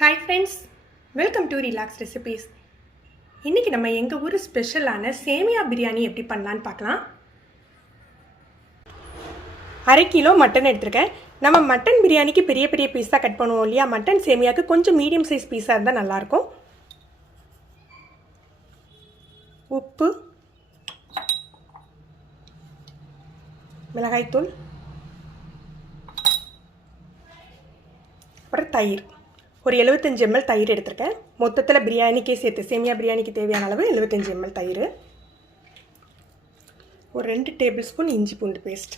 Hi friends, welcome to Relax Recipes. இன்னைக்கு நம்ம எங்க ஊர் ஸ்பெஷலான சேமியா பிரியாணி எப்படி பண்ணலாம்னு பார்க்கலாம். 1/2 கிலோ மட்டன் எடுத்துர்க்கேன். நம்ம மட்டன் பிரியாணிக்கு பெரிய பெரிய பீஸா கட் பண்ணுவோம் இல்லையா? மட்டன் சேமியாக்கு கொஞ்சம் மீடியம் சைஸ் பீஸா இருந்தா நல்லா இருக்கும். உப்பு, மிளகாய் தூள், அப்புறம் தயிர். ஒரு 75 ml தயிர் எடுத்துர்க்கேன். மொத்தத்தில் பிரியாணிக்கே சேர்த்து சேமியா பிரியாணிக்கு தேவையான அளவு 75 ml தயிர். ஒரு 2 டேபிள் ஸ்பூன் இஞ்சி பூண்டு பேஸ்ட்.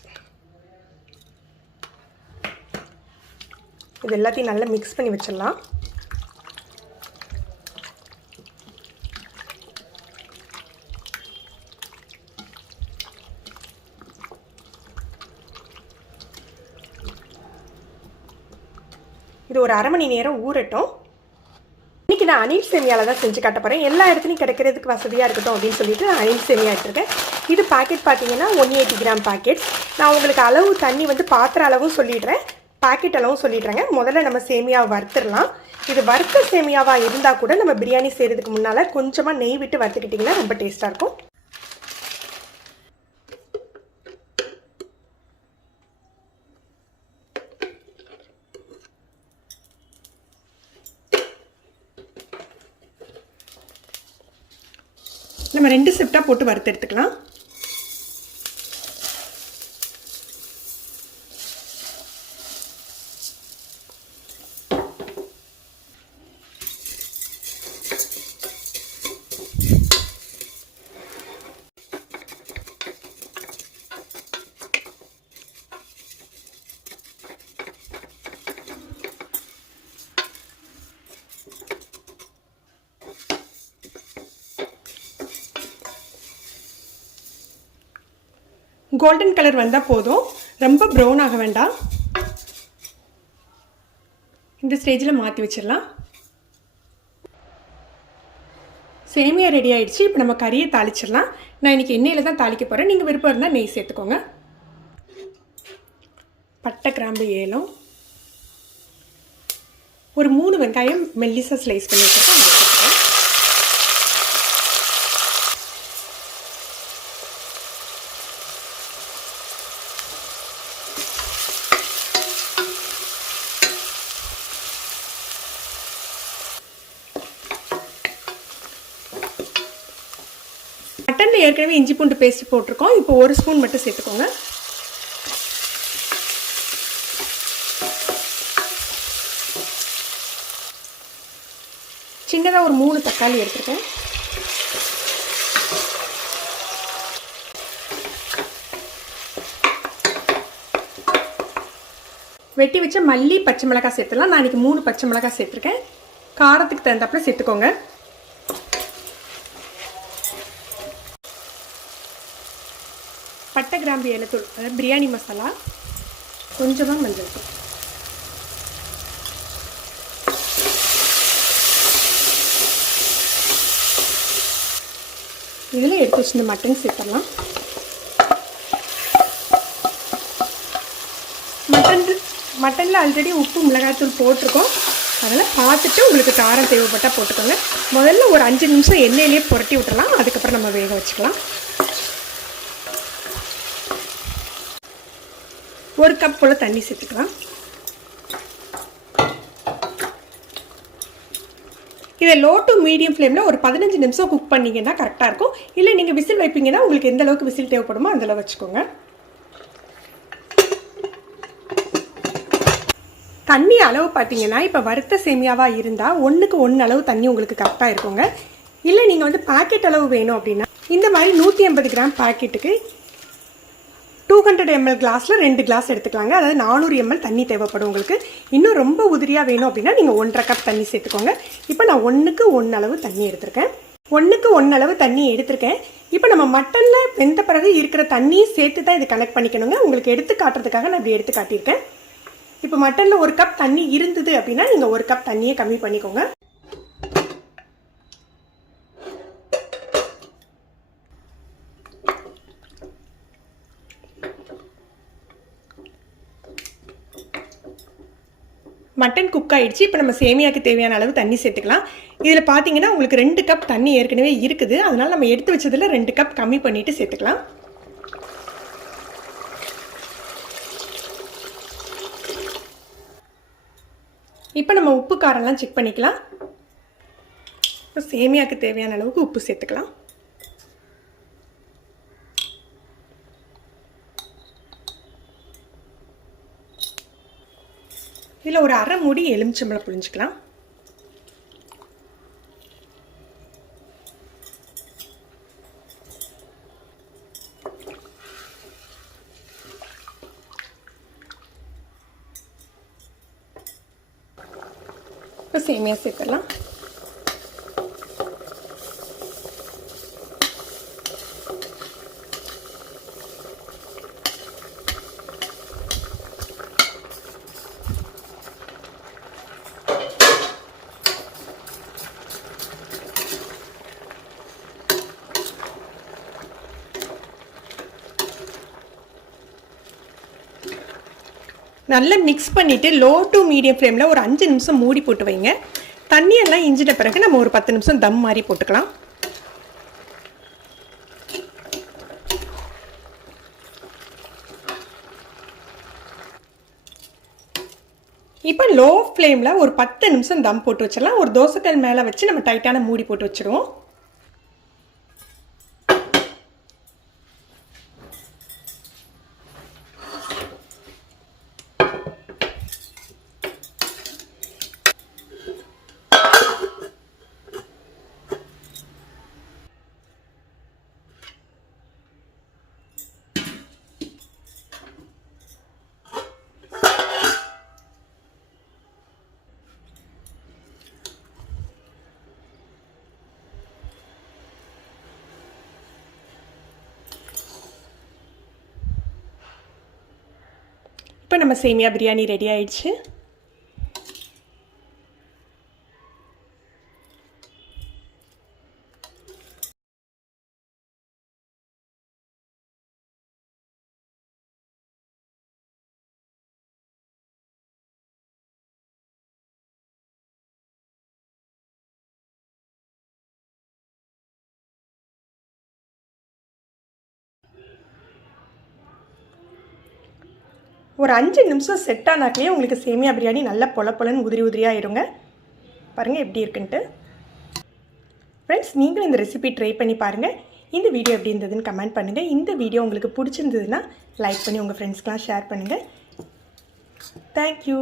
இது எல்லாத்தையும் நல்லா மிக்ஸ் பண்ணி வச்சிடலாம். இது ஒரு 1/2 மணி நேரம் ஊறட்டும். இன்றைக்கி நான் அணில் சேமியாவில் தான் செஞ்சு காட்ட போகிறேன். எல்லா இடத்துலையும் கிடைக்கிறதுக்கு வசதியாக இருக்கட்டும் அப்படின்னு சொல்லிட்டு அணில் சேமியா எடுத்துருக்கேன். இது பாக்கெட் பார்த்தீங்கன்னா 180 கிராம் பாக்கெட். நான் உங்களுக்கு அளவு தண்ணி பாத்திர அளவும் சொல்லிடுறேன், பாக்கெட் அளவும் சொல்லிடுறேங்க. முதல்ல நம்ம சேமியாவை வறுத்துடலாம். இது வறுத்த சேமியாவாக இருந்தால் கூட நம்ம பிரியாணி செய்கிறதுக்கு முன்னால் கொஞ்சமாக நெய் விட்டு வறுத்துக்கிட்டிங்கன்னா ரொம்ப டேஸ்ட்டாக இருக்கும். நம்ம 2 ஷிஃப்டாக போட்டு வறுத்து எடுத்துக்கலாம். கோல்டன் கலர் வந்தால் போதும், ரொம்ப ப்ரௌன் ஆக வேண்டாம். இந்த ஸ்டேஜில் மாற்றி வச்சிடலாம். சேமியா ரெடி ஆகிடுச்சு. இப்போ நம்ம கறியை தாளிச்சிடலாம். நான் இன்றைக்கி எண்ணெயில் தான் தாளிக்க போகிறேன். நீங்கள் விருப்பம் இருந்தால் நெய் சேர்த்துக்கோங்க. பட்டை, கிராம்பு, ஏலம், ஒரு 3 வெங்காயம் மெல்லிசாக ஸ்லைஸ் பண்ணி வச்சுருக்கேன். மட்டனில் ஏற்கனவே இஞ்சி பூண்டு பேஸ்ட் போட்டிருக்கோம். இப்போ 1 ஸ்பூன் மட்டும் சேர்த்துக்கோங்க. சின்னதாக ஒரு 3 தக்காளி எடுத்துருக்கேன். வெட்டி வச்ச மல்லி, பச்சை மிளகாய் சேர்த்துலாம். நான் இன்றைக்கி 3 பச்சை மிளகாய் சேர்த்துருக்கேன். காரத்துக்கு தகுந்தாப்புல சேர்த்துக்கோங்க. பட்டை, கிராம்பு, ஏலத்தூள், அதாவது பிரியாணி மசாலா, கொஞ்சமாக மஞ்சள் தூள். இதில் எடுத்து வச்சு இந்த மட்டன் சேர்த்துடலாம். மட்டனில் ஆல்ரெடி உப்பு, மிளகாய்த்தூள் போட்டிருக்கோம். அதனால் பார்த்துட்டு உங்களுக்கு காரம் தேவைப்பட்டால் போட்டுக்கோங்க. முதல்ல ஒரு 5 நிமிஷம் எண்ணெயிலே புரட்டி விட்டுறலாம். அதுக்கப்புறம் நம்ம வேக வச்சுக்கலாம். 1 கப் போல் தண்ணி சேர்த்துக்கலாம். இதை லோ டு மீடியம் ஃப்ளேமில் ஒரு 15 நிமிஷம் குக் பண்ணிங்கன்னா கரெக்டாக இருக்கும். இல்லை நீங்கள் விசில் வைப்பீங்கன்னா உங்களுக்கு எந்த அளவுக்கு விசில் தேவைப்படுமோ அந்தளவு வச்சுக்கோங்க. தண்ணி அளவு பார்த்தீங்கன்னா இப்போ வறுத்த சேமியாவாக இருந்தால் 1க்கு 1 அளவு தண்ணி உங்களுக்கு கரெக்டாக இருக்குங்க. இல்லை நீங்கள் பாக்கெட் அளவு வேணும் அப்படின்னா இந்த மாதிரி 180 கிராம் பாக்கெட்டுக்கு 200 ml கிளாஸில் 2 கிளாஸ் எடுத்துக்கலாங்க. அதாவது 400 ml தண்ணி தேவைப்படும் உங்களுக்கு. இன்னும் ரொம்ப உதிரியாக வேணும் அப்படின்னா நீங்கள் 1.5 கப் தண்ணி சேர்த்துக்கோங்க. இப்போ நான் 1க்கு 1 அளவு தண்ணி எடுத்திருக்கேன். 1க்கு 1 அளவு தண்ணி எடுத்திருக்கேன். இப்போ நம்ம மட்டனில் வெந்த பிறகு இருக்கிற தண்ணியை சேர்த்து தான் இது கனெக்ட் பண்ணிக்கணுங்க. உங்களுக்கு எடுத்து காட்டுறதுக்காக நான் இப்படி எடுத்து காட்டியிருக்கேன். இப்போ மட்டனில் 1 கப் தண்ணி இருந்தது அப்படின்னா நீங்கள் 1 கப் தண்ணியை கம்மி பண்ணிக்கோங்க. மட்டன் குக் ஆகிடுச்சு. இப்போ நம்ம சேமியாவுக்கு தேவையான அளவு தண்ணி சேர்த்துக்கலாம். இதில் பார்த்தீங்கன்னா உங்களுக்கு 2 கப் தண்ணி ஏற்கனவே இருக்குது. அதனால் நம்ம எடுத்து வச்சதில் 2 கப் கம்மி பண்ணிவிட்டு சேர்த்துக்கலாம். இப்போ நம்ம உப்பு காரம்லாம் செக் பண்ணிக்கலாம். இப்போ சேமியாவுக்கு தேவையான அளவுக்கு உப்பு சேர்த்துக்கலாம். இதில் ஒரு அரை மூடி எலுமிச்சம்பழம் புழிஞ்சிக்கலாம். இப்போ சேமியா சேர்த்துடலாம். நல்லா மிக்ஸ் பண்ணிவிட்டு லோ டு மீடியம் ஃப்ளேமில் ஒரு 5 நிமிஷம் மூடி போட்டு வைங்க. தண்ணியெல்லாம் இஞ்சிட்ட பிறகு நம்ம ஒரு 10 நிமிஷம் தம் மாதிரி போட்டுக்கலாம். இப்போ லோ ஃப்ளேமில் ஒரு 10 நிமிஷம் தம் போட்டு வச்சிடலாம். ஒரு தோசைக்கல் மேலே வச்சு நம்ம டைட்டான மூடி போட்டு வச்சுருவோம். இப்போ நம்ம சேமியா பிரியாணி ரெடி ஆயிடுச்சு. ஒரு 5 நிமிஷம் செட் ஆனாக்கே உங்களுக்கு சேமியா பிரியாணி நல்லா பொலன்னு உதிரி உதிரியாகிடுங்க. பாருங்கள் எப்படி இருக்குன்ட்டு. ஃப்ரெண்ட்ஸ், நீங்களும் இந்த ரெசிபி ட்ரை பண்ணி பாருங்கள். இந்த வீடியோ எப்படி இருந்ததுன்னு கமெண்ட் பண்ணுங்கள். இந்த வீடியோ உங்களுக்கு பிடிச்சிருந்ததுன்னா லைக் பண்ணி உங்கள் ஃப்ரெண்ட்ஸ்க்கெலாம் ஷேர் பண்ணுங்கள். தேங்க்யூ.